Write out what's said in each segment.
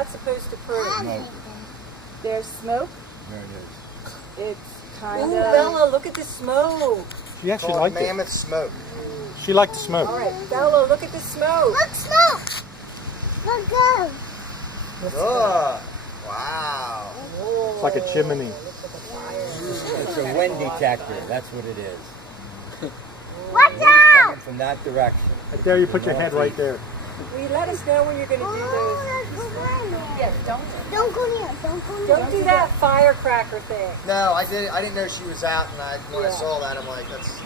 that supposed to prove? Smoke. There's smoke. There it is. It's kind Ooh, of. Bella, look at the smoke. She actually Called liked it. mammoth smoke. She liked the smoke. All right, Bella, look at the smoke. Look, smoke. Look, go. Ugh. Wow. It's like a chimney. It's a wind detector. That's what it is. Watch It's out. coming from that direction. Right there, you put your head right there. Will you let us know when you're going to do those? Oh, that's fun. Yes, don't Don't go near. Don't go near. don't do that firecracker thing. No, I didn't know she was out, and when I saw that, I'm like, that's.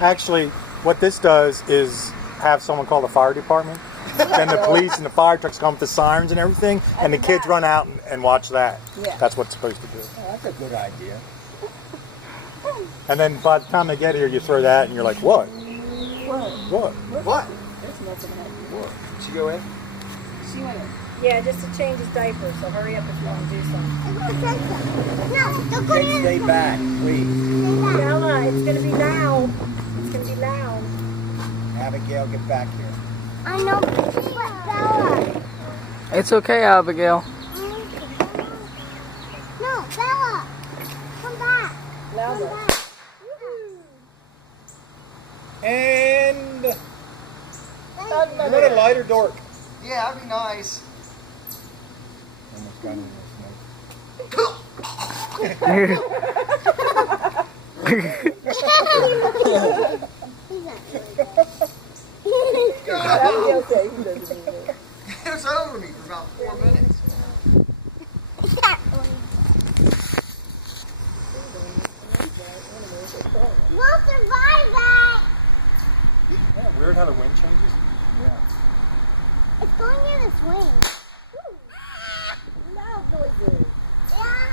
Actually, what this does is have someone call the fire department. Then the police and the fire trucks come with the sirens and everything, and the kids run out and watch that. Yeah. That's what it's supposed to do. Oh, that's a good idea. And then by the time they get here, you throw that, and you're like, what? What? What? There's nothing happening. Did she go in? She went in. Yeah, just to change his diaper, so hurry up if you want to do something. No, don't go Kids, near. stay back, please. Bella, it's going to be loud. It's going to be loud. Abigail, get back here. I know, but Bella. It's okay, Abigail. No, Bella. Come back. Louder. Come back. And what a lighter dork. Yeah, that'd be nice. Almost got in That'll be okay. He doesn't need it. It was over me for about 4 minutes. We'll survive that. Yeah, weird how the wind changes. It's going in its wings. Loud noises. Yeah.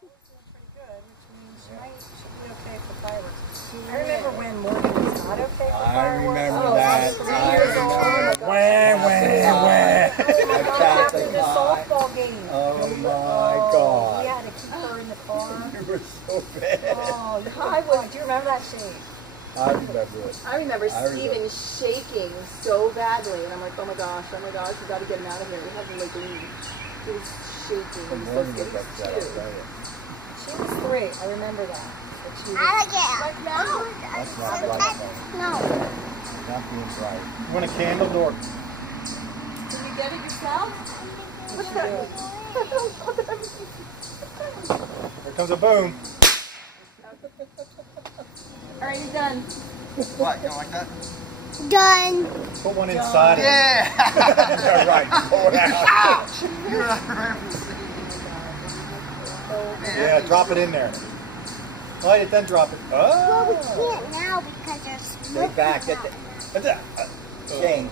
Pretty good, which means she should be okay for fireworks. I remember when Morgan was not okay for I fireworks. remember Oh, that. I was 3 years old. Oh my God. Wah, wah, wah. Oh my God, after the softball game. Oh my We God. had to keep her in the car. You were so bad. Oh, I was. Do you remember that scene? I remember it. I remember I remember. Steven shaking so badly, and I'm like, oh my gosh, we got to get him out of here. We have to like leave. He was shaking. The He was so morning scared. was upset, I'll tell you. She was 3. I remember that. But she was, Abigail. That's not right, No. not being bright. You want a candle dork? Did you get it yourself? What's that? Here comes a boom. All right, you're done. What? You don't like that? Done. Put one inside it. Yeah! Yeah, right. Pull it out. Ouch! You're not remembering. Yeah, drop it in there. Light it, then drop it. Well, we Oh. can't now because there's Stay smoke. back. Shane,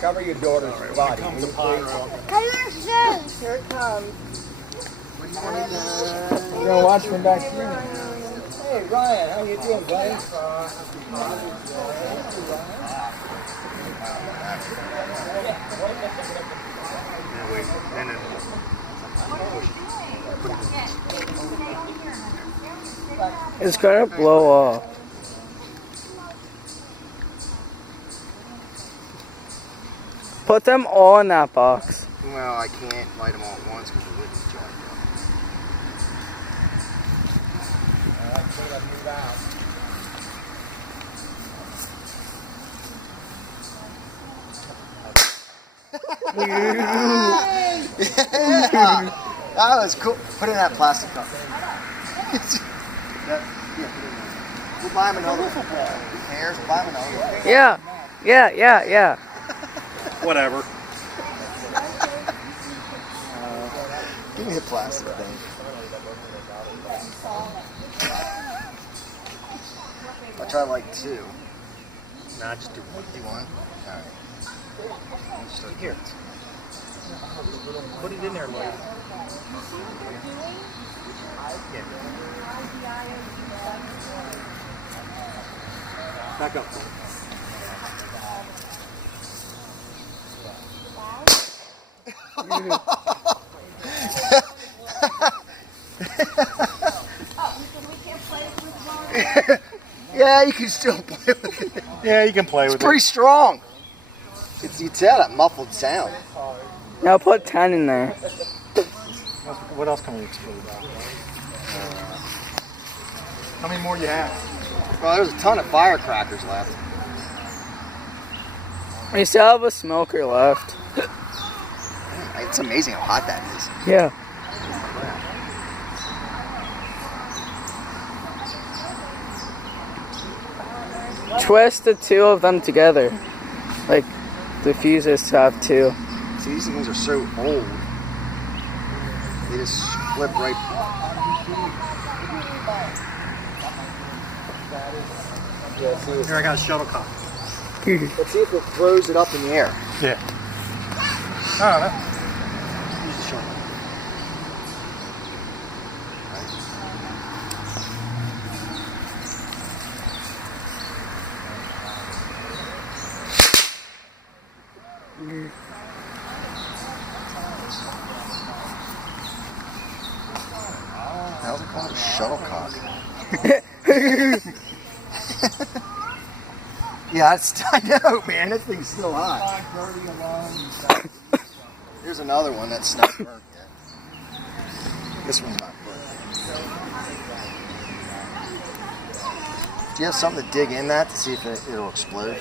cover your daughter's body. Comes will the you pyro. please? Come here, shoes. here it comes. You're gonna watch from back here. Hey Ryan, how you doing, buddy? It's gonna blow off. Put them all in that box. Well, I can't light them all at once because the wood's charged up. Alright, so I'll move out. Yeah! That was cool. Put it in that plastic cup. Yeah, put it in there. We'll buy him another. Who cares? We'll buy him another. Yeah. Whatever. Give me a plastic thing. I'll try like 2. Nah, just do one. Do 1? Alright. Here. Put it in there, Lloyd. Back up. Yeah, you can still play with it. Yeah, you can play with It's pretty strong. You can tell that muffled sound. Now put 10 in there. What else can we explode? How many more you have? Well, there's a ton of firecrackers left. We still have a smoker left. It's amazing how hot that is. Yeah. Twist the two of them together. Like the fuses to have two. See, these things are so old. They just flip right. Here, I got a shuttlecock. Let's see if it throws it up in the air. Yeah. Oh, that. Use the shuttle. How's it called? A shuttlecock. Yeah, I know, man. That thing's still hot. Here's another one that's not burnt yet. This one's not burnt. Do you have something to dig in that to see if it'll explode?